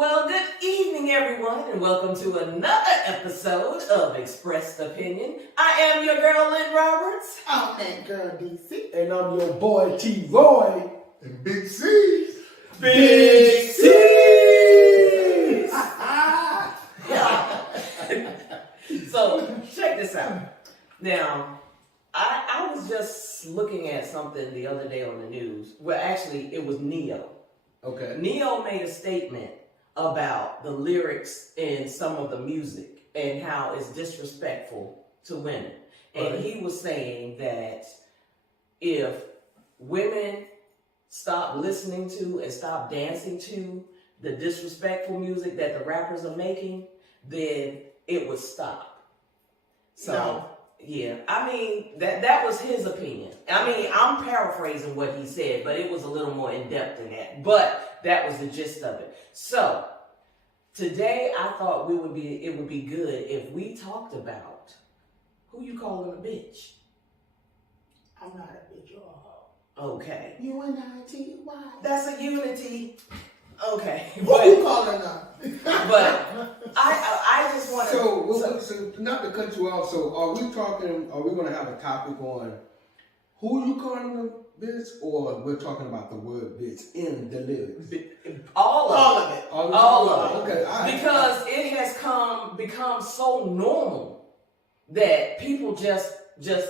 Well, good evening, everyone, and welcome to another episode of Expressed Opinion. I am your girl, Lynn Roberts. I'm that girl, DC. And I'm your boy, T-Roy. And Big C's. Big C's! So, check this out. Now, I was just looking at something the other day on the news. Well, actually, it was Neo. Okay. Neo made a statement about the lyrics in some of the music and how it's disrespectful to women. And Right. he was saying that if women stop listening to and stop dancing to the disrespectful music that the rappers are making, then it would stop. So, No. yeah, I mean, that was his opinion. I mean, I'm paraphrasing what he said, but it was a little more in depth than that. But that was the gist of it. So, today I thought it would be good if we talked about who you calling a bitch. I'm not a bitch, you're a hoe. Okay. U-N-I-T-Y. That's a unity. Okay. What you calling her? But I just want to... So, not to cut you off, so are we going to have a topic on who you calling a bitch, or we're talking about the word bitch in the lyrics? All of it. All of it. Okay, all right. Because it has become so normal that people just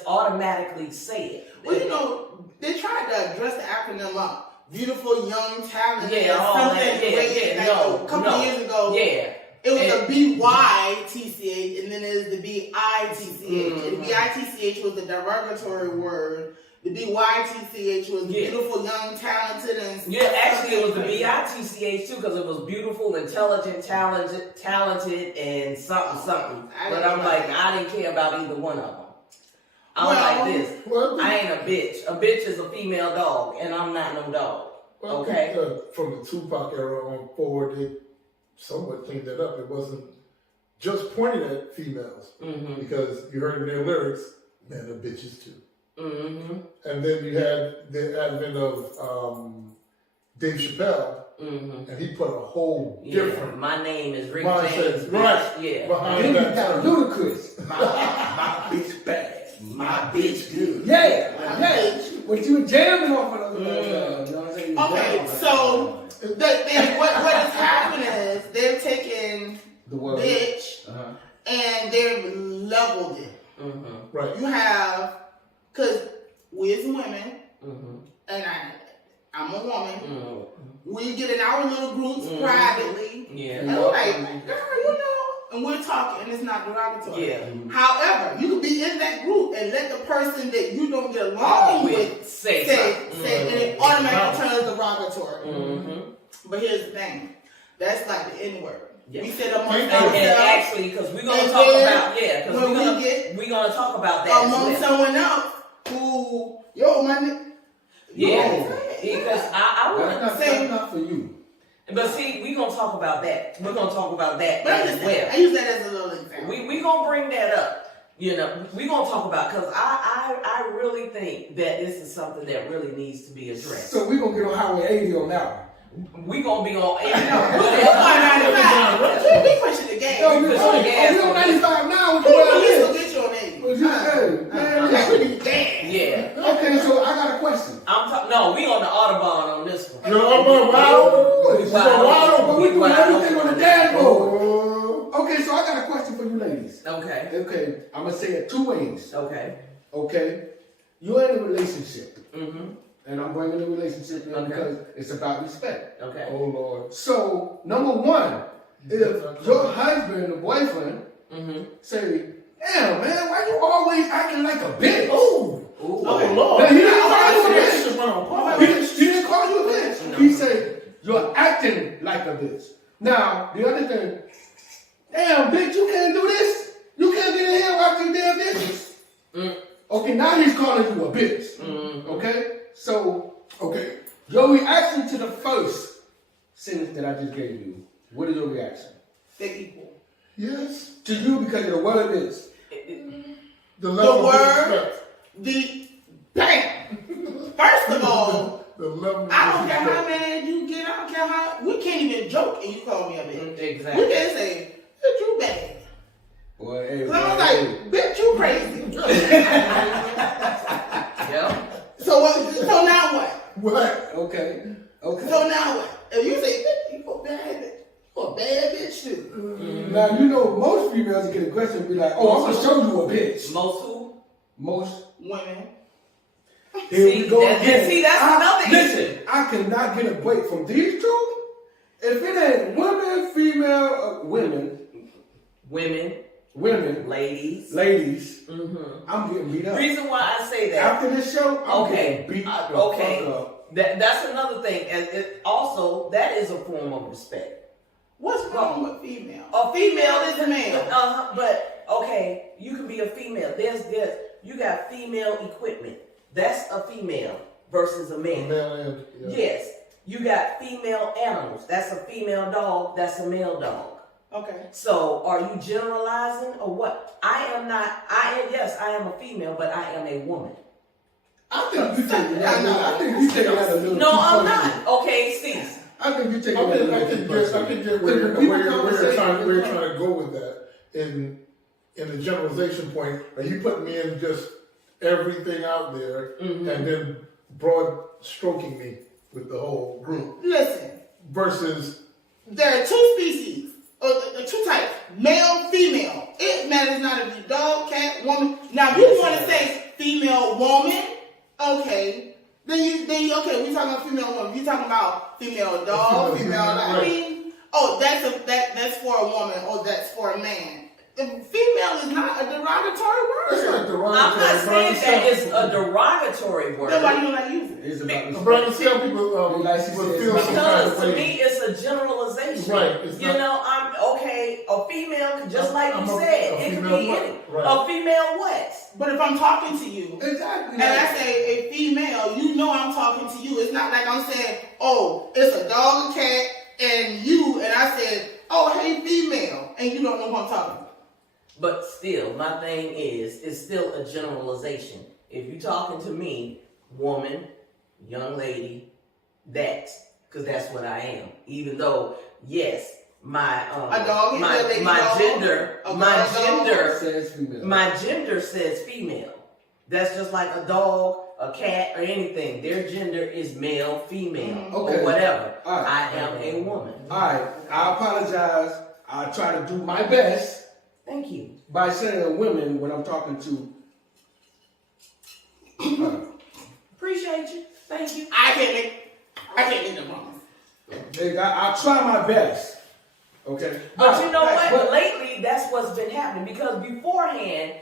automatically say it. Well, you know, they tried to address the acronym up. Beautiful, young, talented. Yeah, all something that. great, Yeah, like a couple years ago. Yeah. It was the B-Y-T-C-H, and then there's the B-I-T-C-H. Mm-hmm. The B-I-T-C-H was the derogatory word. The B-Y-T-C-H was beautiful, young, talented, and... Yeah, actually it was the B-I-T-C-H too, because it was beautiful, intelligent, talented, and something. But I'm like, I didn't care about either one of them. I'm like this. I ain't a bitch. A bitch is a female dog, and I'm not no dog. Well, Okay? I think, from the Tupac era on forward, they somewhat cleaned that up. It wasn't just pointing at females, because you heard in their lyrics, men are bitches too. And then you had the advent of Dave Chappelle, and he put a whole different... My name is Rick mindset, James. right? Yeah. Behind that term. Ludicrous. My bitch bad. My bitch good. Yeah. But you were jamming off of those. You know what I'm saying? Okay, so what has happened is they've taken the word bitch and they've leveled it. Right. You have, because we as women, and I'm a woman, we get in our little groups privately, and we're like, girl, you know, and we're talking, and it's not derogatory. Yeah. However, you can be in that group and let the person that you don't get along with say, and it automatically turns derogatory. But here's the thing, that's like the N-word. Yeah. We said amongst And ourselves. actually, because we're gonna And talk then about because we're gonna talk about that among as well. someone else who, yo, my nigga. Yeah, because I want to That's not for you. but see, we're gonna talk about that. We're gonna talk about that But I'm as just saying, well. I use that as a little example. We gonna bring that up. You know, we gonna talk about because I really think that this is something that really needs to be addressed. So we're going to get on Highway 80 on that one. We gonna be on. We pushing the game. No, we pushing the gas. on 95 now. Who will get you on 80? Well, Yeah. Okay, so I got a question. No, we on the Autobahn on this one. You're on But we doing everything on the dashboard. Oh. Okay, so I got a question for you ladies. Okay. Okay, I'm going to say it two ways. Okay. Okay? You're in a relationship. And I'm bringing the relationship in because it's about respect. Okay. Oh, Lord. So, number one, if your husband or boyfriend say, damn, man, why you always acting like a bitch? Oh, Lord. Now, he didn't call you a bitch. He didn't call you a bitch. No. He said, you're acting like a bitch. Now, the other thing, damn, bitch, you can't do this. You can't get in here and watch your damn business. Okay, now he's calling you a bitch. Okay? So, okay, your reaction to the first sentence that I just gave you, what is your reaction? They're equal. Yes. To you, because of the word is. The level word, of respect. bam. First of all, The level of I don't care respect. how mad you get. I don't care understand how we can't even joke and you call me a bitch. Exactly. We can't say, bitch, you bad. Boy, hey, So I was like, bitch, you crazy. Yep. So now what? What? Okay. So now what? If you say, bitch, you a bad bitch. You a bad bitch too. Now, you know, most females get aggressive and be like, oh, I'm going to show you a bitch. Most who? Most. Women. Here we go again. See, that's another Listen, issue. I cannot get a break from these two. If it ain't women, female, women, ladies. Mm-hmm. I'm getting beat up. Reason why I say that. After this show, I'm Okay. getting beat the Okay. fuck up. That's another thing. And also, that is a form of respect. What's wrong with female? A female is a male. But okay, you can be a female. You got female equipment. That's a female versus a male. Male and, yeah. Yes. You got female animals. That's a female dog. That's a male dog. Okay. So are you generalizing or what? I am a female, but I am a woman. I think you taking that a little No, too I'm personal. not. Okay, Steve. I think you taking I that a can little too get personal. where Because when people you're trying conversation- to go with that in the generalization point. Are you putting me in just everything out there and then broad stroking me with the whole group Listen, versus there are two species, or two types, male, female. It matters not if you dog, cat, woman. Now, if you want to say female woman, okay, then you okay. We talking about female woman. You talking about female dog, female. I mean, that's for a woman, or that's for a man. The female is not a derogatory word. it's not derogatory. I'm not saying that it's a derogatory word. Then why you not use it? It's about But I can see how people Like she will said, feel some kind Because of to way. me, it's a generalization. Right, it's You not- know, I'm okay. A female, just like I'm you a said, it could female be what? any. Right. A female what? But if I'm talking to you, Exactly. and I say a female, you know I'm talking to you. It's not like I'm saying, oh, it's a dog, a cat, and you, and I said, oh, hey, female, and you don't know who I'm talking to. But still, my thing is, it's still a generalization. If you're talking to me, woman, young lady, because that's what I am. Even though, yes, my A dog is a lady dog. gender, A my dog gender, says female. my gender says female. That's just like a dog, a cat, or anything. Their gender is male, female, Okay. or whatever. All right. I am a woman. All right, I apologize. I try to do my best Thank you. by saying women when I'm talking to. Appreciate you. Thank you. I can't make the promise. I try my best. Okay. But All you right, know what? but- Lately, that's what's been happening because beforehand,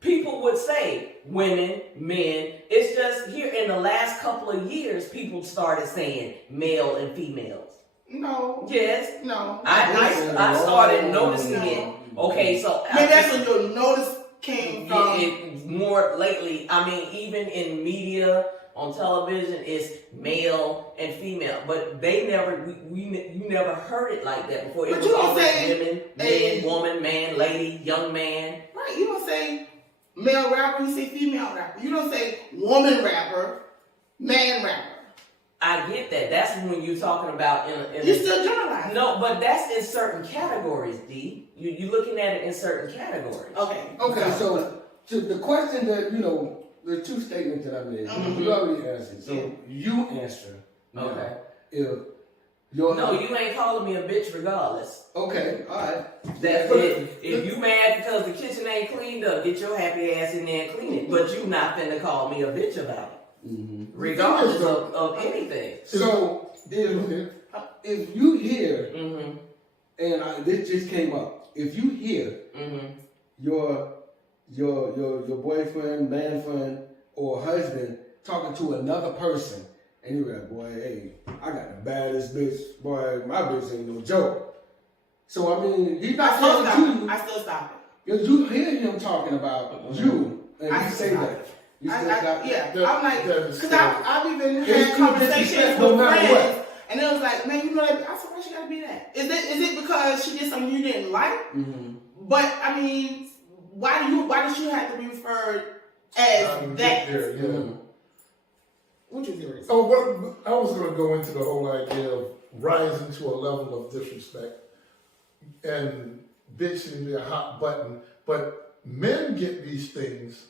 people would say women, men. It's just here in the last couple of years, people started saying male and females. No. Yes. No. I started noticing it. Okay, so Maybe that's when your notice came from. it more lately. I mean, even in media, on television, it's male and female, but they never, you never heard it like that before. It But was you don't always say women, a- men, woman, man, lady, young man. Right, you don't say male rapper, you say female rapper. You don't say woman rapper, man rapper. I get that. That's when you're talking about in You still generalize. no, but that's in certain categories, D. You're looking at it in certain categories. Okay. Okay, so to the question that, the two statements that I made, you already answered. So you answer. now. Okay. If you're No, you ain't calling me a bitch regardless. Okay, all right. That's it. If you mad because the kitchen ain't cleaned up, get your happy ass in there and clean it. But you not finna call me a bitch about it. Regardless of anything. So if you hear, Mm-hmm. and this just came up, if you hear Mm-hmm. your boyfriend, man friend, or husband talking to another person, and you're like, boy, hey, I got the baddest bitch, boy, my bitch ain't no joke. So I mean, he's not talking to you. I still stop it. Because you hear him talking about you, and I you say stop that. it. You still stop it? Yeah, That- I'm like, that is because scary. I've even It's had too conversations disrespectful with no matter friends, what. and it was like, man, you know that? I said, why she gotta be that? Is it because she did something you didn't like? Mm-hmm. But I mean, why does she have to be referred as that? There, yeah. Mm-hmm. Which is yours? Oh, well, I was going to go into the whole idea of rising to a level of disrespect, and bitch seems to be a hot button. But men get these things,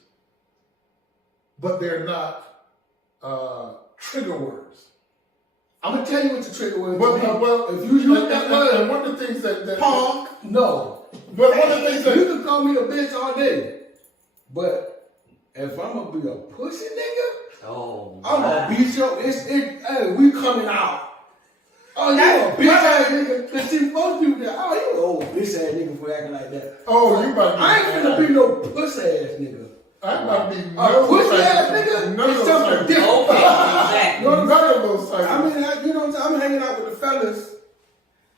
but they're not trigger words. I'm gonna tell you what the trigger word is. Well, if you use that word, and one of the things that Punk. no. But one of the things that You can call me a bitch all day, but if I'm gonna be a pussy nigga, Oh, I'm gonna beat your. Hey, we coming out. Oh, you a bitch ass nigga. Cause see, most people that, oh, you an old bitch ass nigga for acting like that. oh, you about to be, I ain't finna be no pussy ass nigga. I about to be A pussy ass nigga none of is those something types. different. okay, exactly. None of those types. I mean, you know what I'm saying? I'm hanging out with the fellas,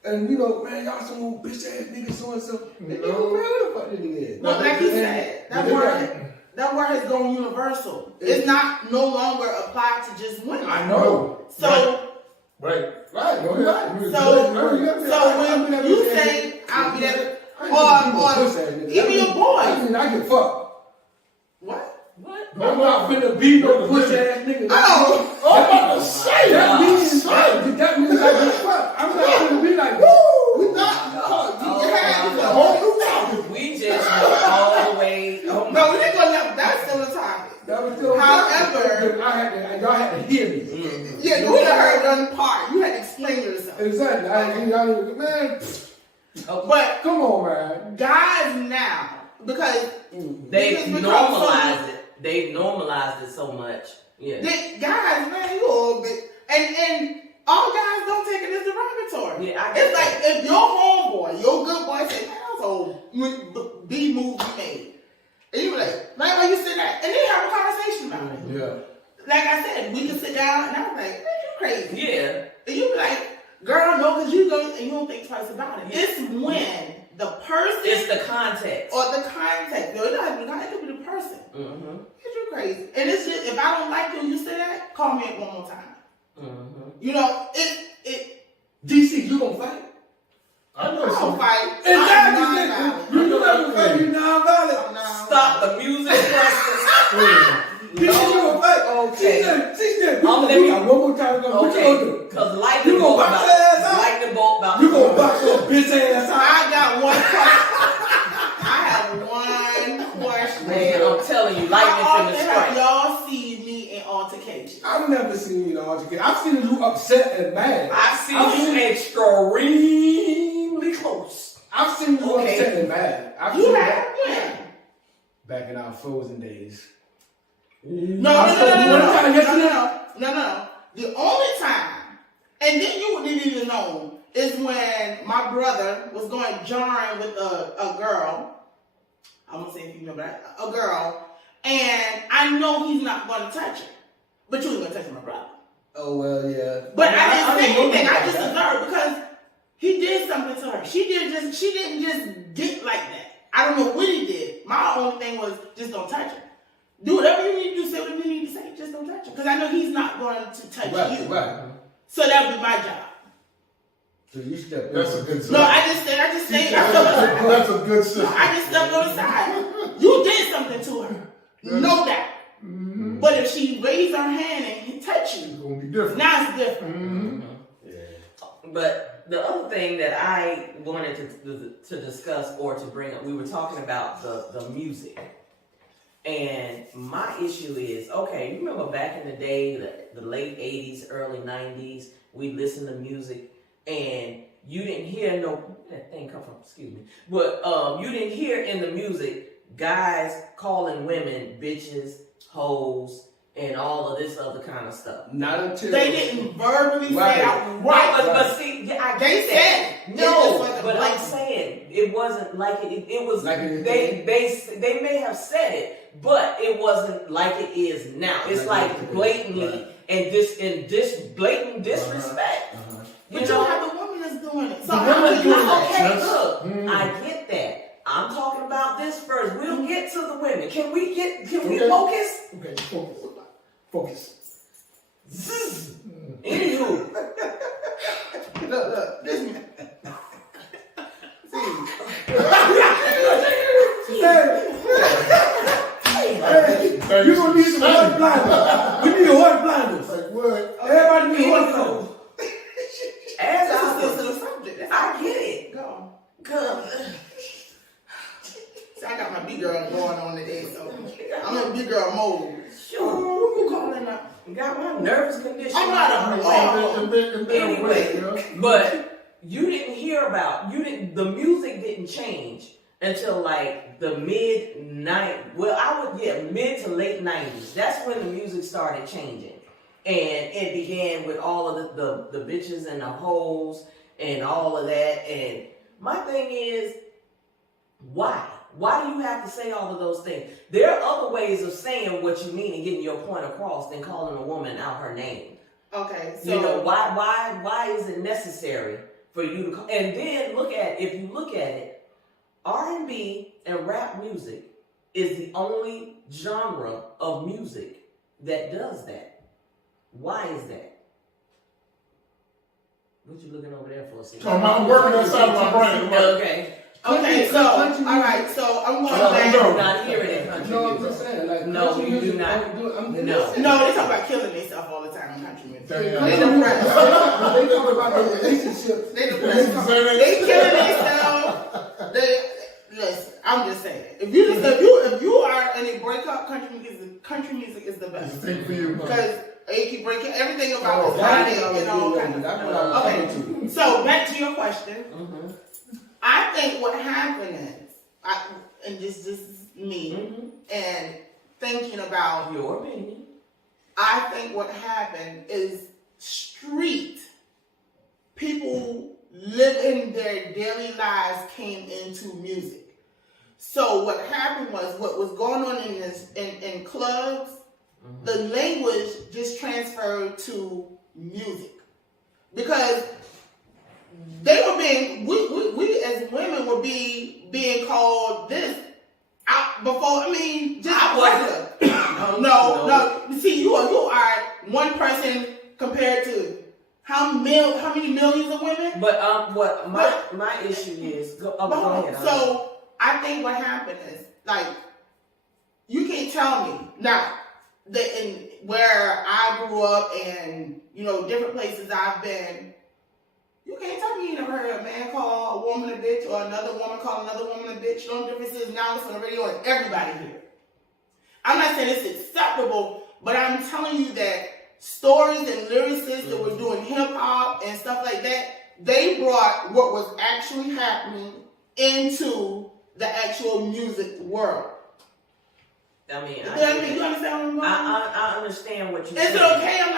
and you know, man, y'all some old bitch ass niggas, so and so. And you know, man, who the fuck this nigga is? Well, like you said, that word has gone universal. It's not no longer applied to just women. I know. So, Right. Right, Go you ahead. right. so when you say I'll be that, or even your boy, I mean, I get fucked. what? What? I'm not finna be no pussy ass nigga. Oh, I'm about to say That means Say. that means I get fucked. I'm not finna be like, we not. Oh, You had a to whole new topic. We just went all the way. Oh my No, we didn't go left. That's still a topic. that was still. However- y'all had to hear me. Mm-hmm. Yeah, you would have heard one part. You had to explain yourself. Exactly. Man, But come on, man. guys now, because They've niggas become normalized it. They've normalized it so much. Yeah. guys, man, you old bit, and all guys don't take it as derogatory. Yeah, I get It's like if your homeboy, your good boy, say, "Man, that was old B move you made," and you be like, "Man, why you say that?" And then have a conversation about it. Yeah. Like I said, we can sit down, and I'm like, "Man, you crazy," Yeah. and you be like, "Girl, no, because you don't," and you don't think twice about it. Yeah. It's when the person It's the context. or the context. No, it doesn't have to be context. It could be the person. Mm-hmm. You crazy. And it's just, if I don't like you and you say that, call me one more time. Mm-hmm. You know, DC, you gonna fight? I I know don't some. fight. Exactly. I'm non-violent. You never fight. You non-violent. I'm non-violent. Stop the music. DC, you gonna fight? Okay. CJ, I'm we letting- got one more time. What you gonna do? Because lightning You gonna bolt box her ass out? lightning bolt about You gonna box your bitch ass out? I got one question. I have one question. Man, I'm telling you, How lightning often finna have strike. y'all seen me in altercation? I've never seen you in altercation. I've seen you upset and mad. I've seen you extremely close. I've seen you Okay. upset and mad. I've You seen have? that When? back in our frozen days. No. The only time, and then you wouldn't even know, is when my brother was going jarring with a girl. I'm gonna say if you remember that, a girl, and I know he's not going to touch her, but you was gonna touch my brother. Oh well, yeah. But I didn't say know anything. I about just that. observed because he did something to her. She didn't just get like that. I don't know what he did. My only thing was just don't touch her. Do whatever you need to do. Say whatever you need to say. Just don't touch her because I know he's not going to touch you. Right. So that would be my job. So you step in. That's a good No, system. I just stayed. I stepped on the side. That's a good system. I just stepped on the side. You did something to her. No doubt. Mm-hmm. But if she raised her hand and touch It's you, gonna be different. now it's different. Mm-hmm. But the other thing that I wanted to discuss or to bring up, we were talking about the music. And my issue is, okay, you remember back in the day, the late 80s, early 90s, we listened to music and you didn't hear where that thing come from, excuse me. But you didn't hear in the music guys calling women bitches, hoes, and all of this other kind of stuff. Not until They didn't verbally Right. say outright. But see, yeah, I They get said that. it. No, It just wasn't but I'm blatant. saying it wasn't like it was. Like it- They may have said it, but it wasn't like it is now. It's Like like it is. blatantly Right. and this blatant disrespect. But you have the woman that's doing it. So The how woman can doing you it. Okay, Yes. look, Mm. I get that. I'm talking about this first. We'll get to the women. Can we Okay. focus? Okay, focus. Zzz. Anywho, look, this man. Hey, you gonna need some horse blinders. We need horse blinders. Like what? Everybody need horse blinders. as girl going on today, so I'm in big girl mode. Sure. Who you calling up? Got my nervous condition. I'm not a Anyway, but you didn't hear about the music didn't change until like the mid to late 90s. That's when the music started changing. And it began with all of the bitches and the hoes and all of that. And my thing is, why? Why do you have to say all of those things? There are other ways of saying what you mean and getting your point across than calling a woman out her name. Okay, so you know, why is it necessary for you to call? And then if you look at it, R&B and rap music is the only genre of music that does that. Why is that? What you looking over there for? I'm working outside of my brain. Okay. Okay, so all right, so I'm going back. I'm not hearing it. No, I'm just saying, like, no, you do not. No, they talk about killing themselves all the time in country music. They depressed. They talk about the relationships. They depressed. They killing themselves. Listen. I'm just saying. If you are in a breakup, country music is the best. Thank you. Because they keep breaking everything about and all kinds of stuff. Okay, so back to your question. Mm-hmm. I think what happened is, and this is me, and thinking about your opinion. I think what happened is street people living their daily lives came into music. So what happened was, what was going on in clubs, the language just transferred to music, because they were being, we as women were being called this out before. I mean, just I wasn't. No. See, you are one person compared to how many millions of women? But what my issue is, go ahead. So I think what happened is, like, you can't tell me now that in where I grew up and different places I've been. You can't tell me you never heard a man call a woman a bitch or another woman call another woman a bitch. The only difference is now it's on the radio and everybody here. I'm not saying it's acceptable, but I'm telling you that stories and lyricists that were doing hip hop and stuff like that, they brought what was actually happening into the actual music world. I mean, you understand what I'm going? I understand what you're saying. Is it okay? I'm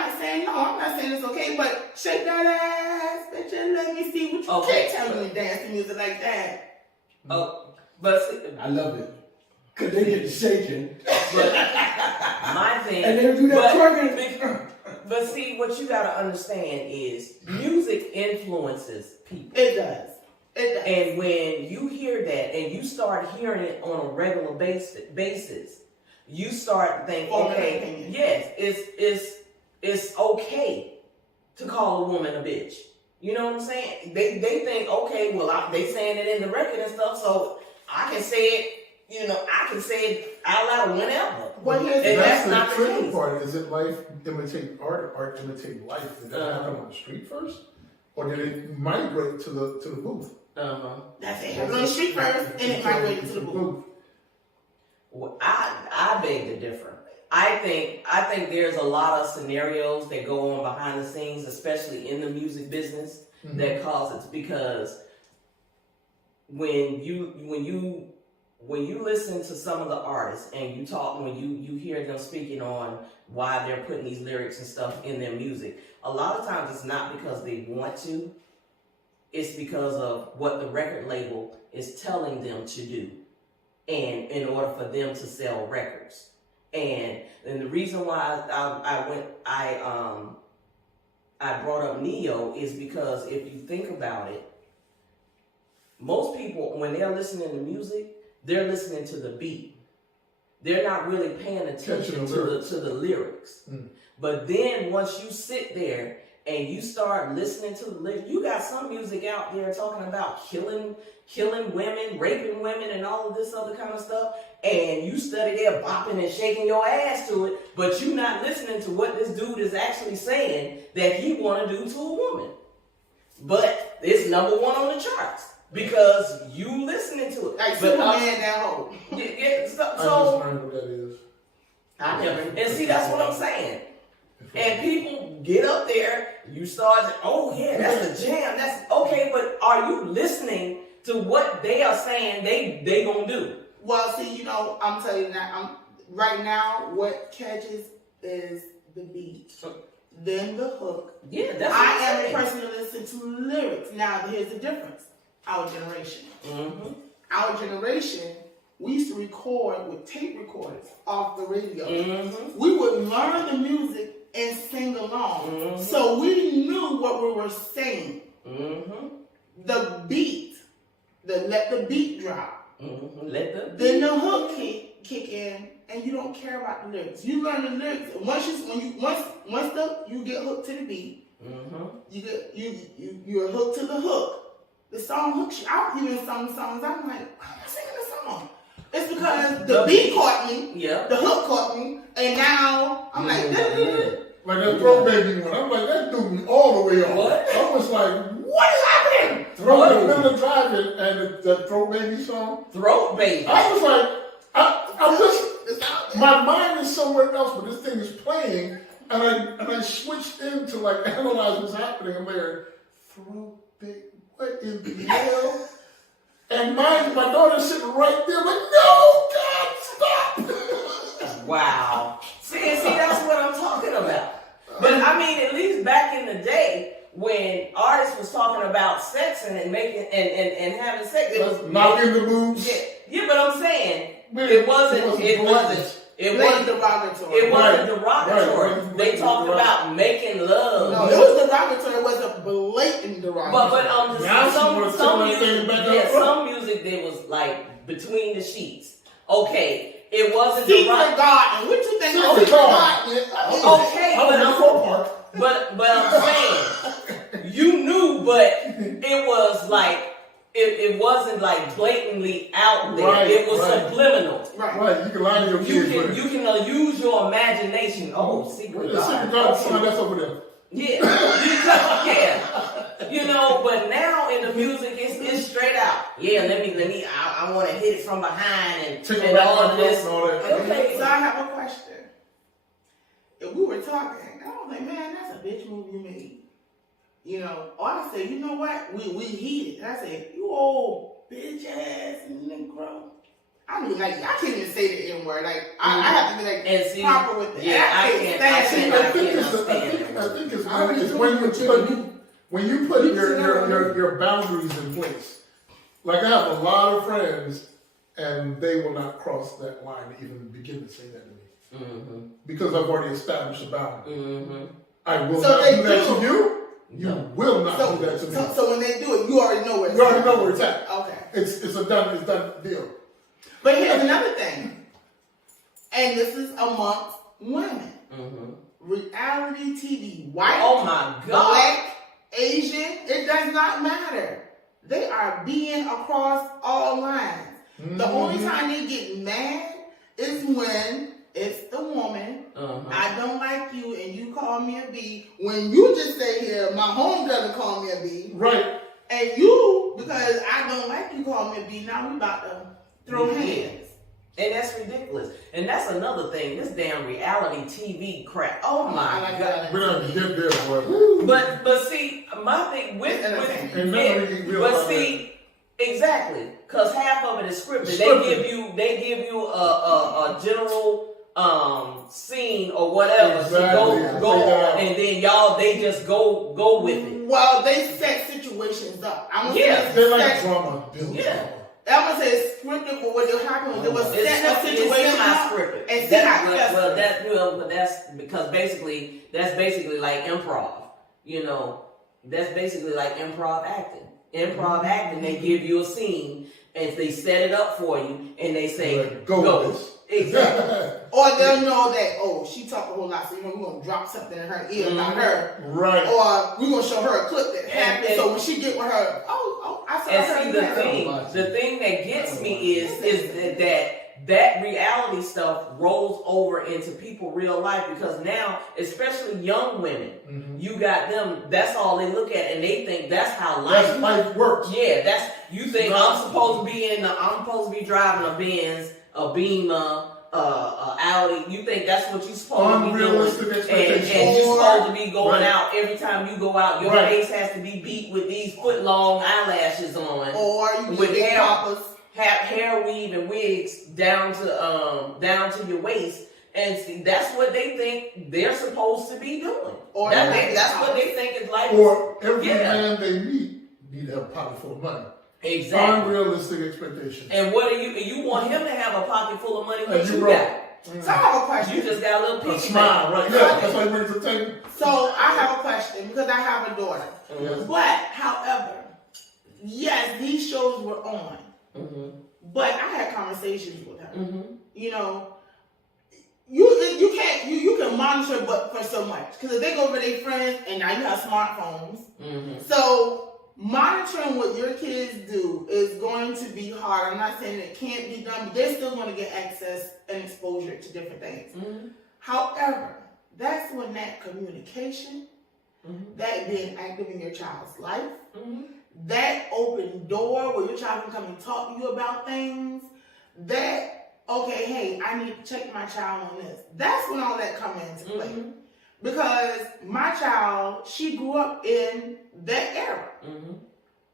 not saying it's okay, but shake that ass, bitch, and let me see what you can't tell me to dance to music like that. Oh, but I love it. Cause they get to shaking. But my thing, and they do that twerking. But see, what you gotta understand is music influences people. It does. And when you hear that and you start hearing it on a regular basis, you start thinking, okay, yes, it's okay to call a woman a bitch. You know what I'm saying? They think, okay, well, they saying it in the record and stuff, so I can say it. I can say it out loud whenever. And that's not the tricky case. part. Is it life imitate art, art imitate life? Did that happen on the street first, or did it migrate to the booth? That's it. On the street first, and it migrated to the booth. Well, I beg to differ. I think there's a lot of scenarios that go on behind the scenes, especially in the music business, that cause it, because when you listen to some of the artists and you talk, when you hear them speaking on why they're putting these lyrics and stuff in their music, a lot of times it's not because they want to. It's because of what the record label is telling them to do, and in order for them to sell records. And the reason why I brought up Neo is because if you think about it, most people, when they're listening to music, they're listening to the beat. They're not really paying attention to the lyrics. But then once you sit there and you start listening to the lyrics, you got some music out there talking about killing women, raping women, and all of this other kind of stuff, and you study there bopping and shaking your ass to it, but you're not listening to what this dude is actually saying that he want to do to a woman. But it's number one on the charts. because you listening to it. Like But Superman that hoe. yeah, so I just learned what that is. I never. And see, that's what I'm saying. And people get up there, you start, oh yeah, that's the jam. That's okay, but are you listening to what they are saying they gonna do? Well, see, you know, I'm telling you that right now what catches is the beat, then the hook. Yeah, that's what I I'm am a saying. person to listen to lyrics. Now, here's the difference. Our generation. Mm-hmm. Our generation, we used to record with tape recorders off the radio. Mm-hmm. We would learn the music and sing along. Mm-hmm. So we knew what we were saying. Mm-hmm. The beat, let the beat drop. Mm-hmm. Let Then the hook kick in, and you don't care about the lyrics. You learn the lyrics. Once you get hooked to the beat, mm-hmm. you're hooked to the hook. The song hooks you. I've even sung songs. I'm like, why am I singing this song? It's because the beat caught me. Yeah. The hook caught me, and now I'm like, Like that Throw Baby one. I'm like, that threw me all the way off. What? I was like, what is happening? Throw Baby driving and the Throw Baby song. Throat baby. I was like, I'm just, my mind is somewhere else, but this thing is playing, and I switched into like analyze what's happening. I'm like, Throw Baby, what in the hell? And my daughter's sitting right there, like, no, God, stop! Wow. See, that's what I'm talking about. But I mean, at least back in the day, when artists was talking about sex and making and having sex, it was not in the moves. Yeah, but I'm saying Man, it wasn't derogatory. Right. They talked about making love. No, it was derogatory. It wasn't blatant derogatory. But I'm just Now some music that was like between the sheets. Okay, it wasn't Secret derogatory. Garden. What you think? Secret Garden. Okay, but I'm saying you knew, but it was like it wasn't like blatantly out there. Right, it was right. subliminal. Right, you can lie to your You kids with it. can use your imagination. Oh, secret The Secret Garden song, that's over there. Yeah. You know, but now in the music, it's straight out. Yeah, let me. I want to hit it from behind and all of this. Okay, so I have a question. If we were talking, I was like, man, that's a bitch move you made. You know, or I say, you know what? We heated. And I say, you old bitch ass Negro. I don't even like. I can't even say the N word. Like I have to be like and see, proper with it. Yeah, I think it's when you put your boundaries in place. Like I have a lot of friends, and they will not cross that line to even begin to say that to me because I've already established a boundary. I will not do that to you. You will not do that to me. So when they do it, you already know where it's You already know where it's at. Okay. It's a done deal. But here's another thing, and this is amongst women. Reality TV, white, oh my God, black, Asian, it does not matter. They are being across all lines. The only time they get mad is when it's the woman. I don't like you and you call me a B. When you just say here, my home doesn't call me a B. Right. And you, because I don't like you call me a B, now we about to throw hands. And that's ridiculous. And that's another thing. This damn reality TV crap. Oh my God. We're not get there, boy. But see, my thing but see, exactly, because half of it is scripted. They give you a general scene or whatever to go on, and then they just go with it. Well, they set situations up. They like drama. Yeah. I'm gonna say it's scripted, but what will happen was it was setting up situations scripted. And that's because that's basically like improv. You know, that's basically like improv acting. Improv acting, they give you a scene and they set it up for you and they say go. With this. Exactly. Or they'll know that, oh, she talked a whole lot, so we're going to drop something in her ear about her. Right. Or we're going to show her a clip that happened, so when she get with her, I saw her. And see, the thing that gets me is that reality stuff rolls over into people real life, because now, especially young women, you got them, that's all they look at, and they think that's how life works. Yeah, You think I'm supposed to be I'm supposed to be driving a Benz, a Beamer, a Audi? You think that's what you're supposed to be doing? Unrealistic expectations. And you're supposed to be going Right. out every time you go out. Your Right. face has to be beat with these foot long eyelashes on, Or you with get big hair. poppers. have hair weave and wigs down to your waist, and see, that's what they think they're supposed to be doing. Or That's what they think is like. Or every Yeah. man they meet need to have a pocket full of money. Exactly. Unrealistic expectations. And what do you want him to have a pocket full of money? And What you you wrote. got? So I have a question. You just got a little A piggy smile, bank. right? Yeah, that's why you bring it to the table. So I have a question because I have a daughter. Mhm. But however, yes, these shows were on. Mhm. But I had conversations with her. Mhm. You know, you can't you can monitor but for so much because if they go over their friends and now you have smartphones, Mhm. so monitoring what your kids do is going to be hard. I'm not saying it can't be done, but they're still going to get access and exposure to different things. Mhm. However, that's when that communication, Mhm. that being active in your child's life, Mhm. that open door where your child can come and talk to you about things, that, okay, hey, I need to check my child on this. That's when all that comes into play. Mhm. Because my child, she grew up in that era. Mhm.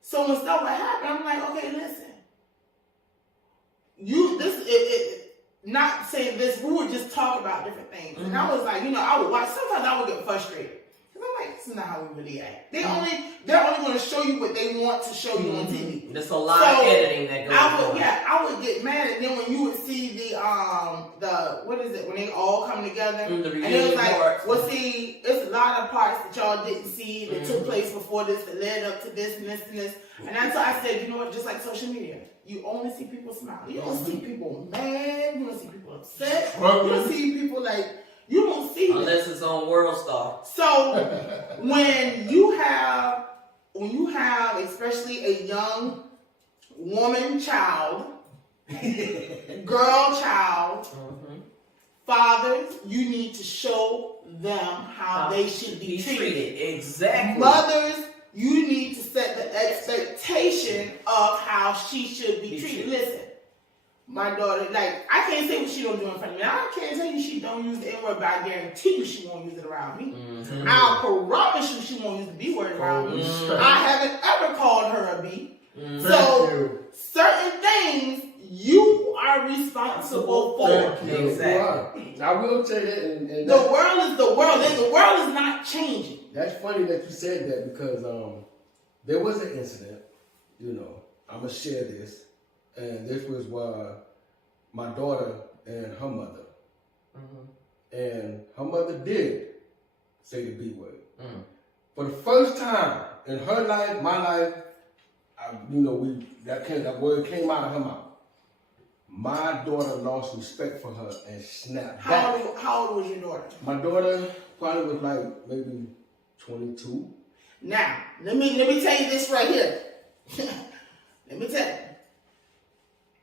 So when stuff would happen, I'm like, okay, listen. Not saying this, we would just talk about different things. And I was like, I would watch, sometimes I would get frustrated. Because I'm like, this is not how we really act. They're only going to show you what they want to show you on TV. There's a lot of editing that goes on. I would get mad, and then when you would see the what is it, when they all come together, The and it was reunion like, parts. well, see, it's a lot of parts that y'all didn't see that took place before this, that led up to this and this and this. And that's why I said, you know what, just like social media, you only see people smile. You don't see people mad. You don't see people upset. You don't see people you don't see Unless it's on World Star. So when you have especially a young woman child, girl child, fathers, you need to show them how they should be treated. Exactly. Mothers, you need to set the expectation of how she should be treated. Listen, my daughter, I can't say what she don't do in front of me. I can't tell you she don't use the N-word, but I guarantee you she won't use it around me. Mm-hmm. I'll promise you she won't use the B-word around me. I haven't ever called her a B. Mm-hmm. So, certain things you are responsible for. Thank you. Exactly. I will tell you, and The world is the world, and the world is not changing. that's funny that you said that because there was an incident, I'm going to share this, and this was why my daughter and her mother, and her mother did say the B word. For the first time in her life, my life, that word came out of her mouth. My daughter lost respect for her and snapped back. How old was your daughter? My daughter probably was maybe 22. Now, let me tell you this right here. Let me tell you.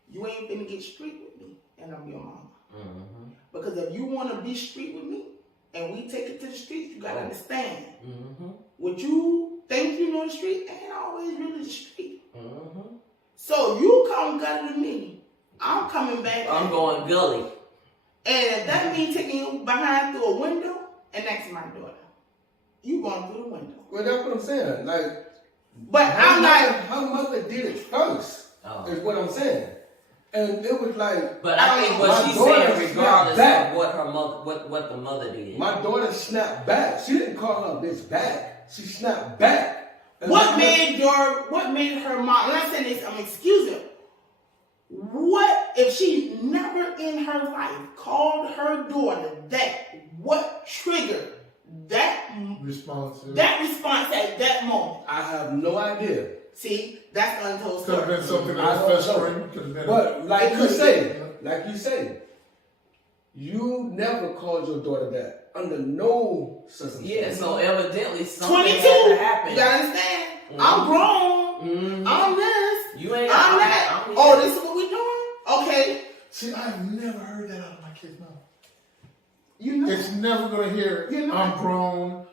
You ain't finna get street with me, and I'm your mama. Because if you want to be street with me, and we take it to the streets, you gotta understand. What you think you know the street ain't always really the street. So you come gutter to me, I'm coming back. I'm going gully. And if that means taking you behind through a window, and that's my daughter, you going through the window. Well, that's what I'm saying. But her mother did it first, is what I'm saying. And it was But I think what she's saying, regardless of what her mother, what the mother did. My daughter snapped back. She didn't call her bitch back. She snapped back. And what made her mom? I'm not saying this. I'm excusing. What if she never in her life called her daughter that? What triggered that Response. That response at that moment? I have no idea. See, that's the untold Could have story. been something I that don't was know. festering. Could have been. But like you say, you never called your daughter that under no circumstance. Yeah, so evidently something 22. had to happen. You gotta understand. I'm grown. I'm this. You ain't. I'm that. Oh, this is what we doing? Okay. See, I've never heard that out of my kid's mouth. You know. It's never gonna hear. You know. I'm grown.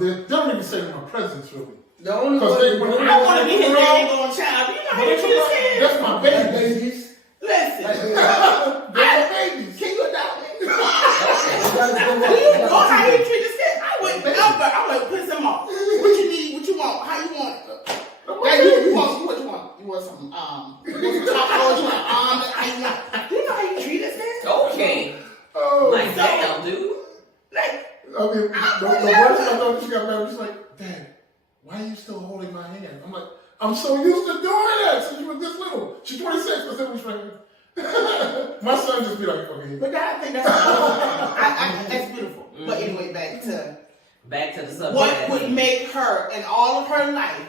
They don't even say it in my presence, really. The only Because they one. I want to be his daggone child. You know how you treat his kids? That's my babies. Listen. They're my babies. Can you adopt me? You You know how he treat his kids? I wouldn't ever. I would piss him off. What you need? What you want? How you want it? Like you want what you want? You want some you want some tacos? You want omelet? How you want? You know how you treat his kids? Okay. Oh, Like, damn, dude. Like I mean, the worst I know, she got mad. She's like, Dad, why are you still holding my hand? I'm like, I'm so used to doing that since you were this little. She's 26, but then she's my son just be like, okay. but I think that's that's beautiful. Mm-hmm. But anyway, back to the subject. what would make her in all of her life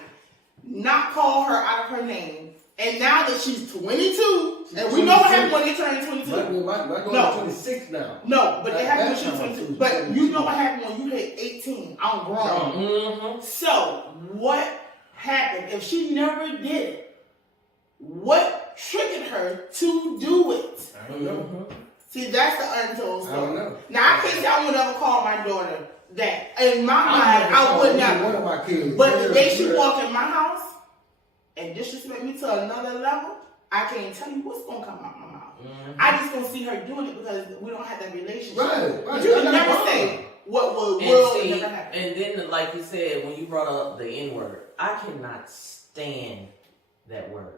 not call her out of her name. And now that she's 22, and we know what happened when they turned 22. My daughter's 26 now. No, but it happened when she was That's 22. how But you know what happened when you hit 18. I'm grown. Mm-hmm. So, what happened if she never did it? What triggered her to do it? I don't know. See, that's the untold story. I don't know. Now, I can't say I would ever call my daughter that. In my mind, I would never. One of my kids. But the day she walk in my house and disrespect me to another level, I can't tell you what's gonna come out my mouth. Mm-hmm. I just don't see her doing it because we don't have that relationship. Right. But you can never say what will And never happen. and then, like you said, when you brought up the N-word, I cannot stand that word.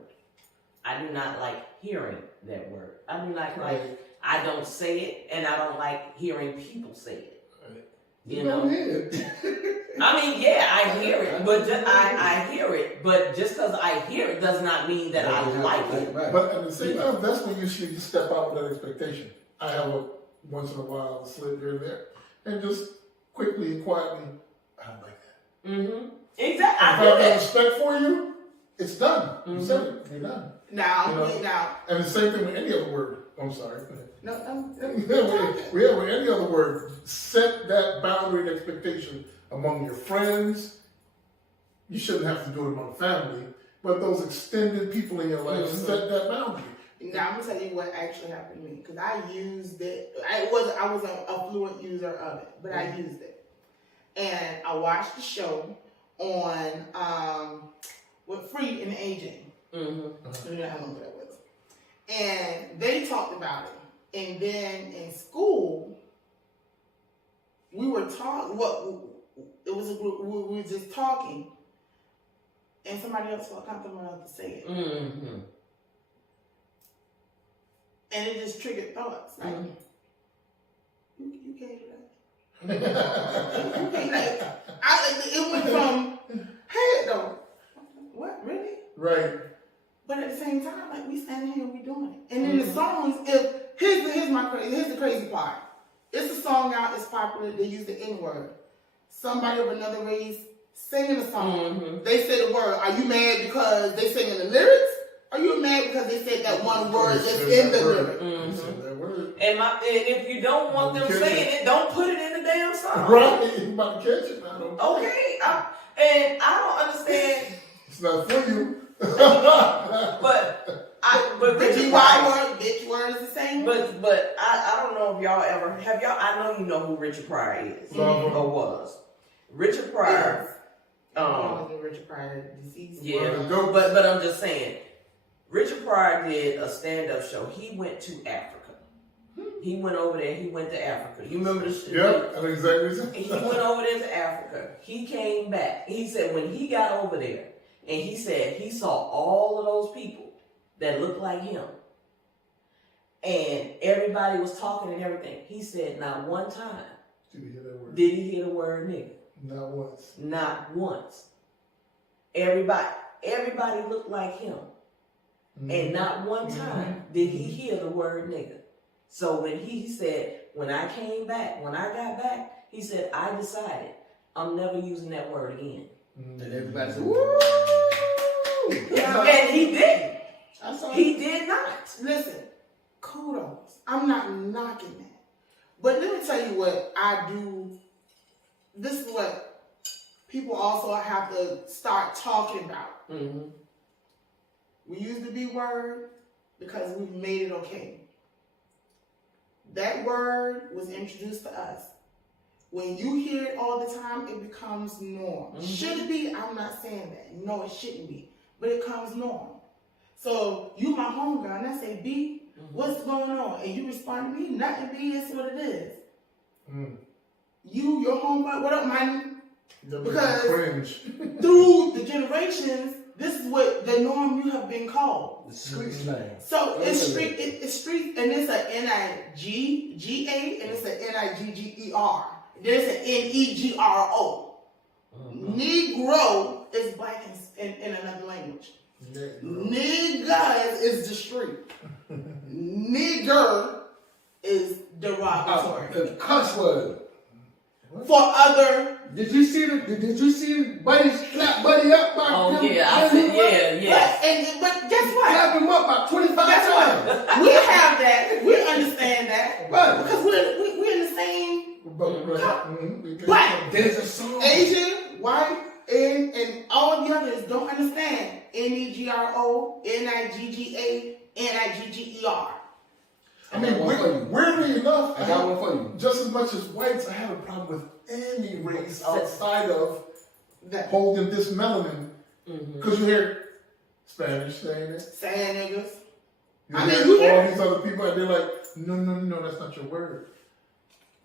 I do not like hearing that word. I do not like. I don't say it, and I don't like hearing people say it. You know. I mean, yeah, I hear it, but I hear it, but just because I hear it does not mean that I like it. But at the same time, that's when you should step out with that expectation. I have a once in a while slip here and there, and just quickly and quietly, I don't like that. Mm-hmm. Exactly. If I I feel have that. respect for you, it's done. You said it. You're done. Now, You know? now, And the same thing with any other word. I'm sorry. no, We have with any other word. Set that boundary and expectation among your friends. You shouldn't have to do it among family, but those extended people in your life, set that boundary. now I'm gonna tell you what actually happened to me because I used it. I was a fluent user of it, but I used it, and I watched the show on with Free and AJ. Mm-hmm. You know how long that was, and they talked about it. And then in school, we were talking. It was a group. We were just talking, and somebody else felt comfortable enough to say it. Mm-hmm. And it just triggered thoughts. Like, you can't do that. You can't, like, it went from, hey, though, what, really? Right. But at the same time, like, we standing here and we doing it. And then the songs, here's the crazy part. It's a song out, it's popular, they use the N-word. Somebody of another race singing a song. They say the word. Are you mad because they singing the lyrics? Are you mad because they said that one word that's in the lyric? And if you don't want them saying it, don't put it in the damn song. Right. You about to catch it now. Okay. And I don't understand. It's not for you. but Richard Pryor. Bitch word is the same. But I don't know if y'all ever have y'all. I know you know who Richard Pryor is or was. Richard Pryor. Richard Pryor deceased. Yeah, but I'm just saying. Richard Pryor did a stand-up show. He went to Africa. He went over there. He went to Africa. You remember the show? Yep, I know exactly. He went over there to Africa. He came back. He said when he got over there, and he said he saw all of those people that looked like him, and everybody was talking and everything. He said not one time Did you hear that word? did he hear the word nigga. Not once. Not once. Everybody looked like him. And not one time did he hear the word nigga. So when he said, when I got back, he said, I decided I'm never using that word again. And everybody said, Woo! And he didn't. He He did not. Listen, kudos. I'm not knocking that. But let me tell you what I do. This is what people also have to start talking about. Mm-hmm. We use the B word because we've made it okay. That word was introduced to us. when you hear it all the time, it becomes norm. Mm-hmm. Should it be? I'm not saying that. No, it shouldn't be. But it comes norm. So you my homegirl, and I say, B, what's going on? And you respond to me, nothing, B, it's what it is. You, your homegirl, what up, man? Because through the generations, this is what the norm you have been called. The street slang. So it's street, it's street, and it's a N-I-G-G-A, and it's a N-I-G-G-E-R. There's an N-E-G-R-O. Negro is black in another language. Niggas is the street. Nigger is derogatory. The cuss word. For other. Did you see Buddy slap Buddy up by Oh yeah, I said yeah. But guess what? Slap him up about 25 Guess times. what? We have that. We understand that. Right. Because we're in the same. But there's a song. Asian, white, and all the others don't understand. N-E-G-R-O, N-I-G-G-A, N-I-G-G-E-R. I mean, weirdly enough, I got one for you. Just as much as whites, I have a problem with any race outside of That. holding this melanin. Because you hear Spanish saying it. Saying niggas. You I hear mean, you hear all these other people, and they're like, no, that's not your word.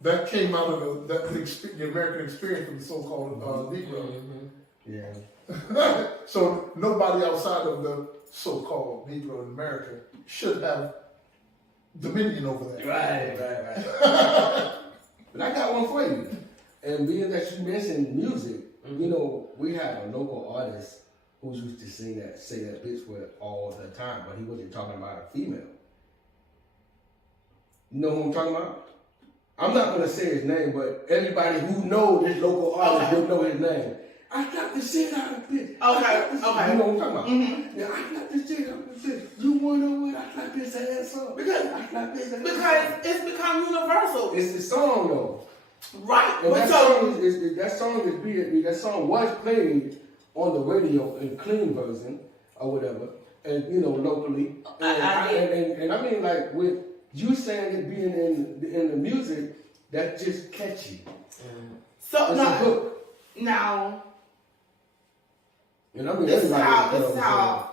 That came out of the American experience with the so-called Negro. Yeah. So nobody outside of the so-called Negro in America should have dominion over that. Right. But I got one for you. And being that you mentioned music, you know, we had a local artist who used to say that bitch word all the time, but he wasn't talking about a female. You know who I'm talking about? I'm not gonna say his name, but everybody who knows this local artist will know his name. I got the shit out of bitch. Okay. You know what I'm talking about? Yeah, I got the shit out of bitch. You wanna know what I clap his ass up? Because I clap his ass Because up. it's become universal. It's the song though. Right. And But that so, song was played on the radio in clean version or whatever, and you know locally. And I mean like with you saying it being in the music, that's just catchy. so It's a hook. now And I mean this is everybody knows how.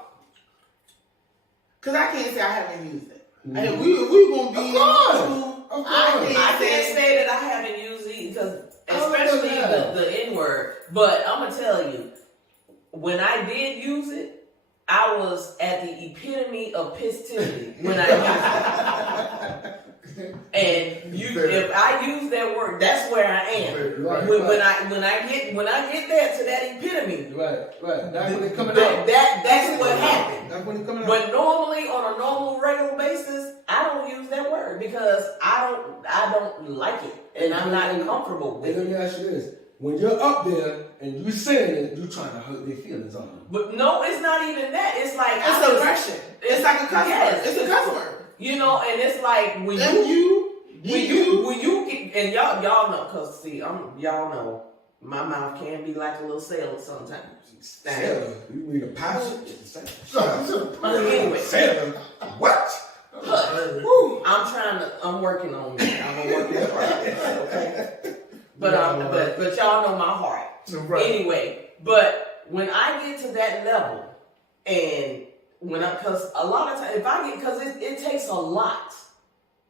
Because I can't say I haven't used it. And we gonna be Of course. I can't say that I haven't used it because, especially the N word. But I'm gonna tell you, when I did use it, I was at the epitome of pistivity when I used it. And if I use that word, that's where I am. Right, when I get there to that epitome, right. That's when it coming out. that's what happened. That's when it coming out. But normally, on a normal, regular basis, I don't use that word because I don't like it, and I'm not comfortable with Let it. me ask you this: when you're up there and you saying it, you trying to hurt their feelings on you. But no, it's not even that. It's like it's aggression. It's like a cuss Yes. word. It's a cuss word. You know, and it's like when you get, and y'all know, cause see, y'all know my mouth can be like a little sailor sometimes. Sailor, you mean a pilot? Anyway, Sailor, what? I'm working on it. I'm a work in progress. Okay, but y'all know my heart. Right. Anyway, but when I get to that level, and cause a lot of times, cause it takes a lot